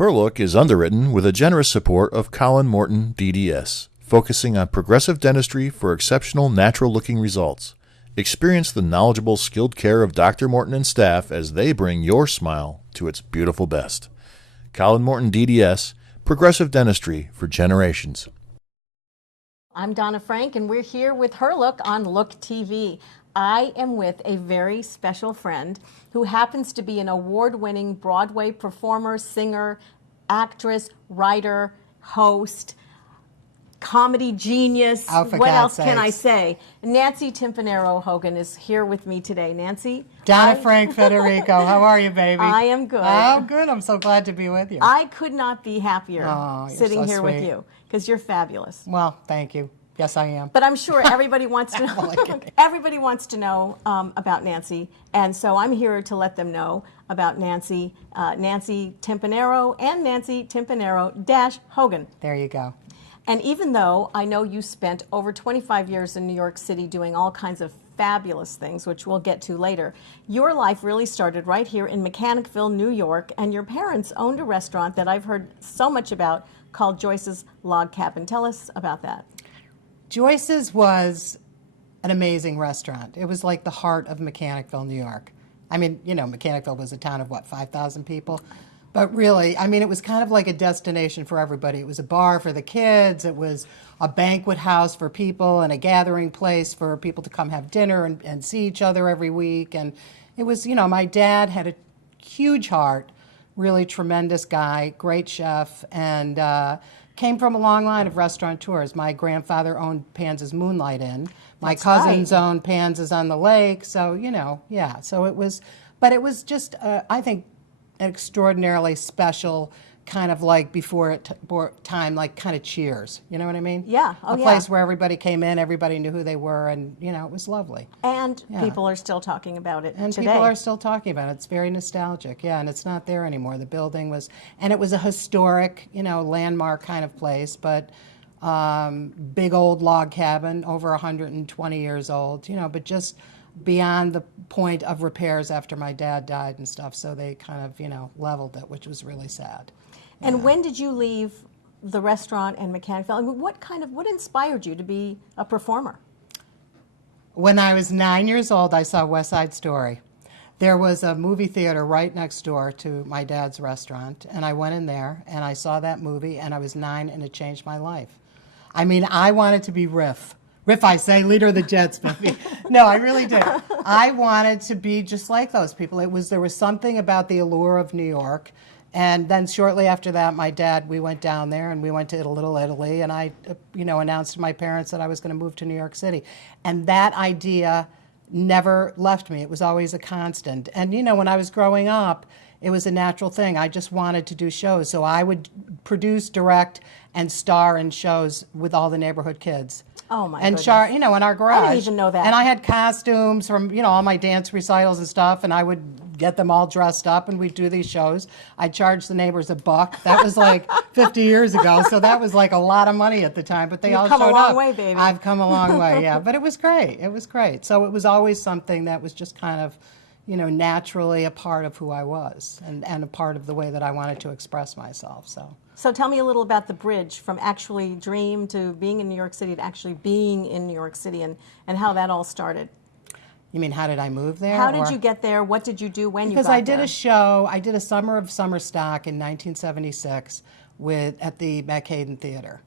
Her Look is underwritten with a generous support of Colin Morton DDS, focusing on progressive dentistry for exceptional natural-looking results. Experience the knowledgeable, skilled care of Dr. Morton and staff as they bring your smile to its beautiful best. Colin Morton DDS, progressive dentistry for generations. I'm Dona Frank, and we're here with Her Look on Look TV. I am with a very special friend who happens to be an award-winning Broadway performer, singer, actress, writer, host, comedy genius. Oh, for what God's else can sakes. I say? Nancy Timpanaro-Hogan is here with me today. Nancy? Dona Frank-Federico, how are you, baby? I am good. Oh, good. I'm so glad to be with you. I could not be happier You're sitting so here with sweet. you, because you're fabulous. Well, thank you. Yes, I am. But I'm sure everybody wants to know, everybody wants to know about Nancy, and so I'm here to let them know about Nancy, Nancy Timpanaro and Nancy Timpanaro-Hogan. There you go. And even though I know you spent over 25 years in New York City doing all kinds of fabulous things, which we'll get to later, your life really started right here in Mechanicville, New York, and your parents owned a restaurant that I've heard so much about called Joyce's Log Cabin. Tell us about that. Joyce's was an amazing restaurant. It was like the heart of Mechanicville, New York. I mean, you know, Mechanicville was a town of, what, 5,000 people? But really, I mean, it was kind of like a destination for everybody. It was a bar for the kids. It was a banquet house for people and a gathering place for people to come have dinner and see each other every week. And it was, you know, my dad had a huge heart, really tremendous guy, great chef, and came from a long line of restaurateurs. My grandfather owned Pan's Moonlight Inn. My cousins owned Pan's on the Lake. So, you know, yeah. So it was, but it was just, I think, an extraordinarily special kind of like before time, like kind of Cheers. You know what I mean? Yeah. A place where everybody came in, everybody knew who they were, and, you know, it was lovely. And people are still talking about it and today. People are still talking about it. It's very nostalgic, yeah, and it's not there anymore. The building was, and it was a historic, you know, landmark kind of place, but big old log cabin, over 120 years old, you know, but just beyond the point of repairs after my dad died and stuff, so they kind of, you know, leveled it, which was really sad. And when did you leave the restaurant and Mechanicville? I mean, what inspired you to be a performer? When I was 9 years old, I saw West Side Story. There was a movie theater right next door to my dad's restaurant, and I went in there and I saw that movie, and I was 9, and it changed my life. I mean, I wanted to be Riff. Riff, I say, leader of the Jets, baby. No, I really did. I wanted to be just like those people. There was something about the allure of New York. And then shortly after that, my dad, we went down there and we went to Little Italy, and I, you know, announced to my parents that I was going to move to New York City. And that idea never left me. It was always a constant. And, you know, when I was growing up, it was a natural thing. I just wanted to do shows. So I would produce, direct, and star in shows with all the neighborhood kids. Oh, my and goodness. You know, in our garage. I didn't even know that. And I had costumes from, you know, all my dance recitals and stuff, and I would get them all dressed up, and we'd do these shows. I'd charge the neighbors $1. That was like 50 years ago, so that was like a lot of money at the time, but they all showed up. You've come a long way, baby. I've come a long way, yeah. But it was great. It was great. So it was always something that was just kind of, you know, naturally a part of who I was, and a part of the way that I wanted to express myself, so. So tell me a little about the bridge from actually dream to being in New York City to actually being in New York City, and how that all started. You mean, how did I move there? How did you get there? What did you do when you got there? Because I did a show, I did a summer of summer stock in 1976 at the Mac-Hayden Theater.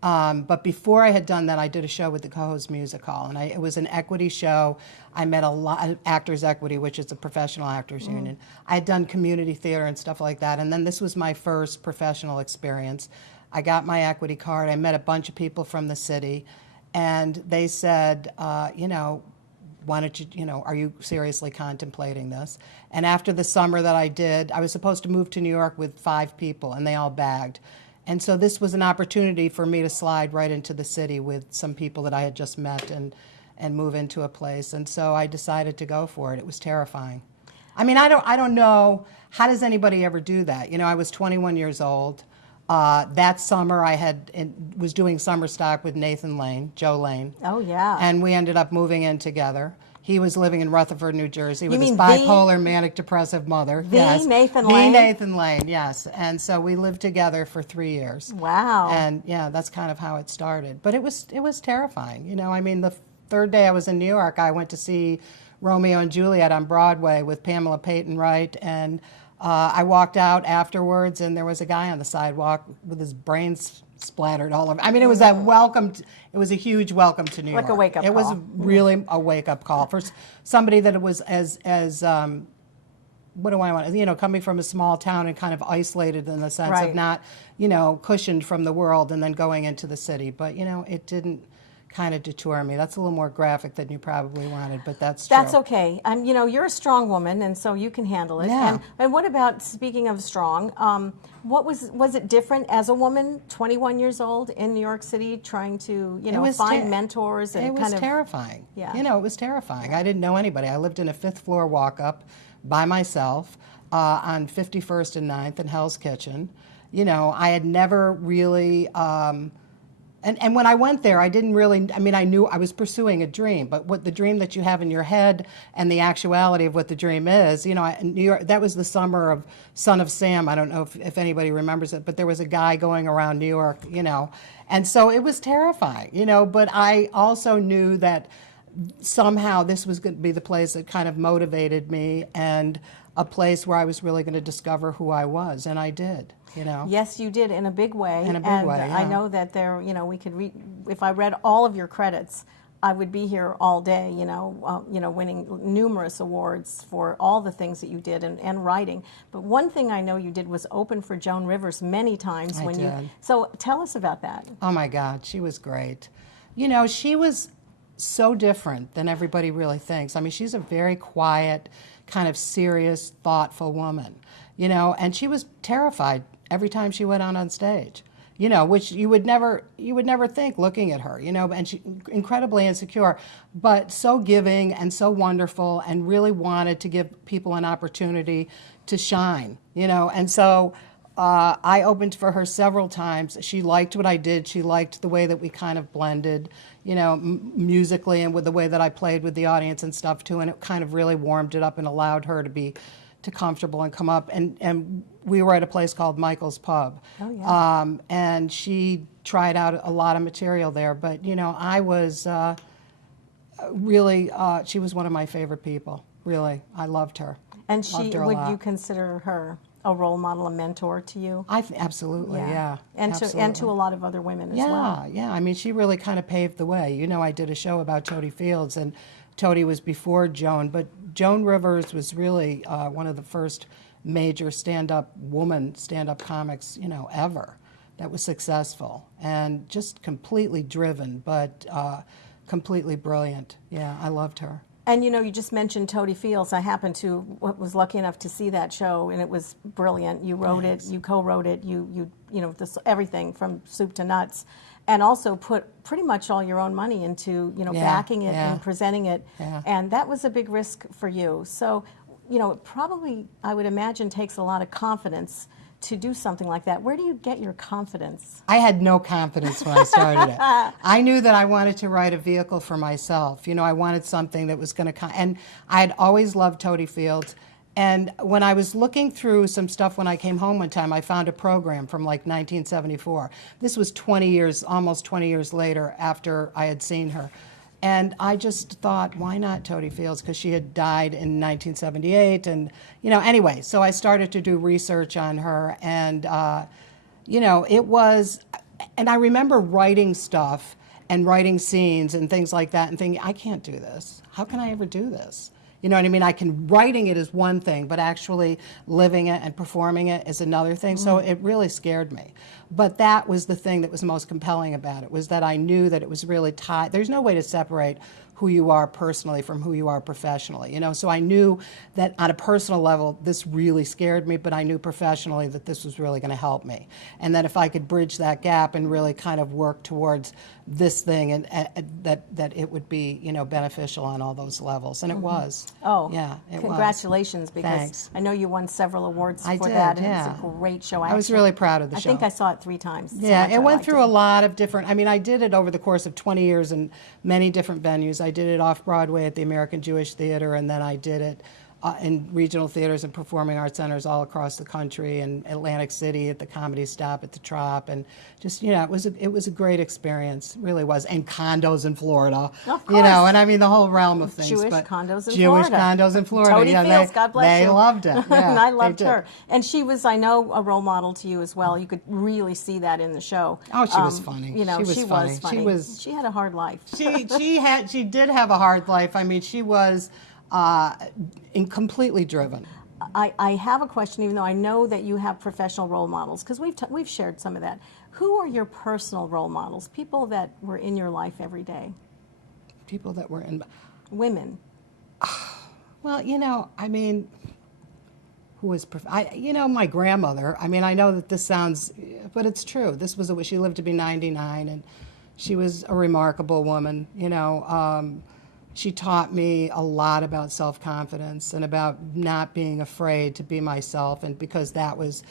But before I had done that, I did a show with the Cohoes Music Hall, and it was an equity show. I met a lot of Actors Equity, which is a professional actors union. I had done community theater and stuff like that, and then this was my first professional experience. I got my equity card. I met a bunch of people from the city, and they said, you know, why don't you, you know, are you seriously contemplating this? And after the summer that I did, I was supposed to move to New York with 5 people, and they all bagged. And so this was an opportunity for me to slide right into the city with some people that I had just met and move into a place. And so I decided to go for it. It was terrifying. I mean, I don't know, how does anybody ever do that? You know, I was 21 years old. That summer I was doing summer stock with Nathan Lane, Joe Lane. Oh, yeah. And we ended up moving in together. He was living in Rutherford, New Jersey with his mean bipolar manic depressive mother. The Nathan Lane? The Nathan Lane, yes. And so we lived together for 3 years. Wow. And yeah, that's kind of how it started. But it was terrifying. You know, I mean, the third day I was in New York, I went to see Romeo and Juliet on Broadway with Pamela Peyton Wright, and I walked out afterwards, and there was a guy on the sidewalk with his brains splattered all over. I mean, it was that welcome. It was a huge welcome to New York. Like a wake-up call. It was really a wake-up call for somebody that was as what do I want? You know, coming from a small town and kind of isolated in the sense Right. of not, you know, cushioned from the world and then going into the city. But you know, it didn't kind of detour me. That's a little more graphic than you probably wanted, but that's true. That's okay. You know, you're a strong woman, and so you can handle it. Yeah. And what about, speaking of strong, what was it different as a woman, 21 years old in New York City, trying to, you know, find mentors and it was terrifying. Yeah. You know, it was terrifying. I didn't know anybody. I lived in a 5th floor walk-up by myself on 51st and 9th in Hell's Kitchen. You know, I had never really. And when I went there, I didn't really, I mean, I knew I was pursuing a dream, but what the dream that you have in your head and the actuality of what the dream is, you know, in New York, that was the summer of Son of Sam. I don't know if anybody remembers it, but there was a guy going around New York, you know, and so it was terrifying, you know, but I also knew that somehow this was going to be the place that kind of motivated me and a place where I was really going to discover who I was, and I did. You know? Yes, you did, in a big way. In a big way, I know that there, you know, we could read, if I read all of your credits, I would be here all day, you know, winning numerous awards for all the things that you did and writing. But one thing I know you did was open for Joan Rivers many times. I did. So tell us about that. Oh my God, she was great. You know, she was so different than everybody really thinks. I mean, she's a very quiet, kind of serious, thoughtful woman, you know, and she was terrified every time she went out on stage, you know, which you would never think looking at her, you know, and she incredibly insecure, but so giving and so wonderful and really wanted to give people an opportunity to shine, you know, and so I opened for her several times. She liked what I did. She liked the way that we kind of blended, you know, musically and with the way that I played with the audience and stuff too, and it kind of really warmed it up and allowed her to be comfortable and come up, and we were at a place called Michael's Pub. Oh, yeah. And she tried out a lot of material there, but you know, I was really, she was one of my favorite people, really. I loved her. And would you consider her a role model, a mentor to you? Absolutely, yeah. And absolutely. to a lot of other women as well. Yeah, I mean, she really kind of paved the way. You know, I did a show about Toady Fields, and Toady was before Joan, but Joan Rivers was really one of the first major stand-up comics, you know, ever that was successful and just completely driven, but completely brilliant. Yeah, I loved her. And you know, you just mentioned Toady Fields. I was lucky enough to see that show, and it was brilliant. You wrote it, you co-wrote it, you know, everything from soup to nuts, and also put pretty much all your own money into, you know, backing it and presenting it. Yeah. And that was a big risk for you. So, you know, it probably, I would imagine, takes a lot of confidence to do something like that. Where do you get your confidence? I had no confidence when I started it. I knew that I wanted to write a vehicle for myself. You know, I wanted something that was going to come, and I had always loved Toady Fields. And when I was looking through some stuff when I came home one time, I found a program from like 1974. This was 20 years, almost 20 years later after I had seen her. And I just thought, why not Toady Fields? Because she had died in 1978. And, you know, anyway, so I started to do research on her. And, you know, it was, and I remember writing stuff and writing scenes and things like that and thinking, I can't do this. How can I ever do this? You know what I mean? Writing it is one thing, but actually living it and performing it is another thing. So it really scared me. But that was the thing that was most compelling about it, was that I knew that it was really tied. There's no way to separate who you are personally from who you are professionally, you know? So I knew that on a personal level, this really scared me, but I knew professionally that this was really going to help me. And that if I could bridge that gap and really kind of work towards this thing, and that it would be, you know, beneficial on all those levels. And it was. Oh, yeah, it congratulations, was. because Thanks. I know you won several awards I for did, that, and yeah. it's a great show. I was really proud of the show. I think I saw it 3 times. That's how Yeah, much it I went liked through a lot of different, I mean, I did it over the course of 20 years in many different venues. I did it off-Broadway at the American Jewish Theater, and then I did it in regional theaters and performing arts centers all across the country, and Atlantic City at the Comedy Stop at the Trop, and just, you know, it was a great experience, it really was. And condos in Florida, Of you know, course. and I mean the whole realm of things. Jewish but condos in Jewish Florida. condos in Florida. Toady Yeah, Fields, God bless they you. loved it. Yeah, and I they loved did. her. And she was, I know, a role model to you as well. You could really see that in the show. Oh, she was funny. You know, She was funny. She had a hard life. She did have a hard life. I mean, she was completely driven. I have a question, even though I know that you have professional role models, because we've shared some of that. Who are your personal role models? People that were in your life every day? People that were in... Women. Well, you know, I mean, who was... you know, my grandmother. I mean, I know that this sounds... But it's true. She lived to be 99, and she was a remarkable woman, you know. She taught me a lot about self-confidence and about not being afraid to be myself, and because that was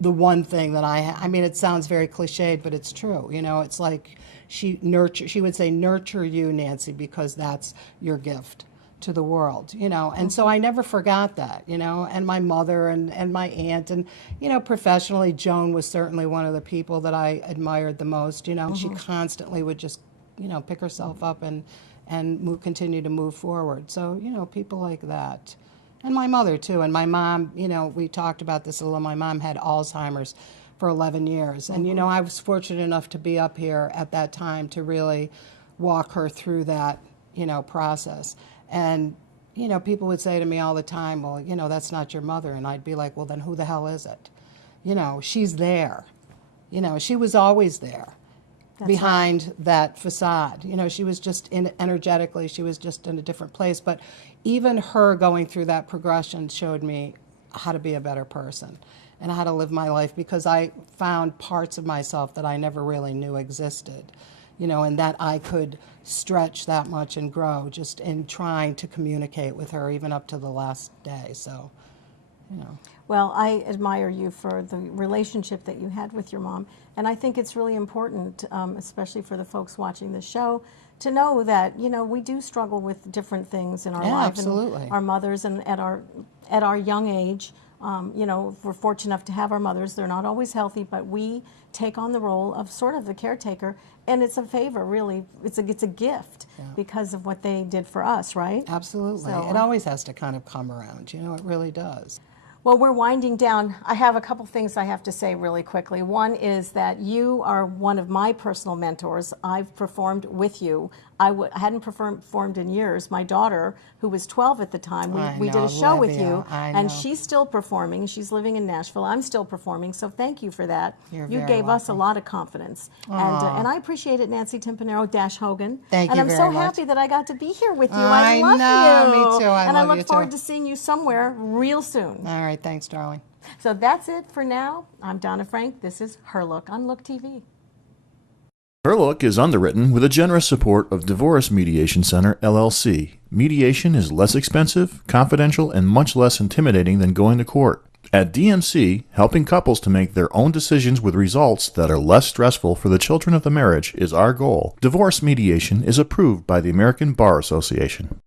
the one thing that I mean, it sounds very cliched, but it's true. You know, it's like she would say, nurture you, Nancy, because that's your gift to the world, you know. And so I never forgot that, you know. And my mother and my aunt, and, you know, professionally, Joan was certainly one of the people that I admired the most, you know. She constantly would just, you know, pick herself up and continue to move forward. So, you know, people like that. And my mother, too. And my mom, you know, we talked about this a little. My mom had Alzheimer's for 11 years. And, you know, I was fortunate enough to be up here at that time to really walk her through that, you know, process. And, you know, people would say to me all the time, well, you know, that's not your mother. And I'd be like, well, then who the hell is it? You know, she's there. You know, she was always there. That's behind right. That facade. You know, she was just energetically, she was just in a different place. But even her going through that progression showed me how to be a better person and how to live my life, because I found parts of myself that I never really knew existed, you know, and that I could stretch that much and grow just in trying to communicate with her, even up to the last day. So, you know. Well, I admire you for the relationship that you had with your mom, and I think it's really important, especially for the folks watching this show, to know that, you know, we do struggle with different things in our life. Absolutely. And our mothers, and at our young age, you know, we're fortunate enough to have our mothers. They're not always healthy, but we take on the role of sort of the caretaker, and it's a favor, really. It's a gift because of what they did for us, right? Absolutely. So, it always has to kind of come around, you know, it really does. Well, we're winding down. I have a couple things I have to say really quickly. One is that you are one of my personal mentors. I've performed with you. I hadn't performed in years. My daughter, who was 12 at the time, we did a show with you, and she's still performing. She's living in Nashville. I'm still performing, so thank you for that. You gave us a lot of confidence. And I appreciate it, Nancy Timpanaro-Hogan. Thank you very much. And I'm so happy that I got to be here with you. I love you. Me too. And I look forward to seeing you somewhere real soon. All right, thanks, darling. So that's it for now. I'm Donna Frank. This is Her Look on Look TV. Her Look is underwritten with the generous support of Divorce Mediation Center, LLC. Mediation is less expensive, confidential, and much less intimidating than going to court. At DMC, helping couples to make their own decisions with results that are less stressful for the children of the marriage is our goal. Divorce mediation is approved by the American Bar Association.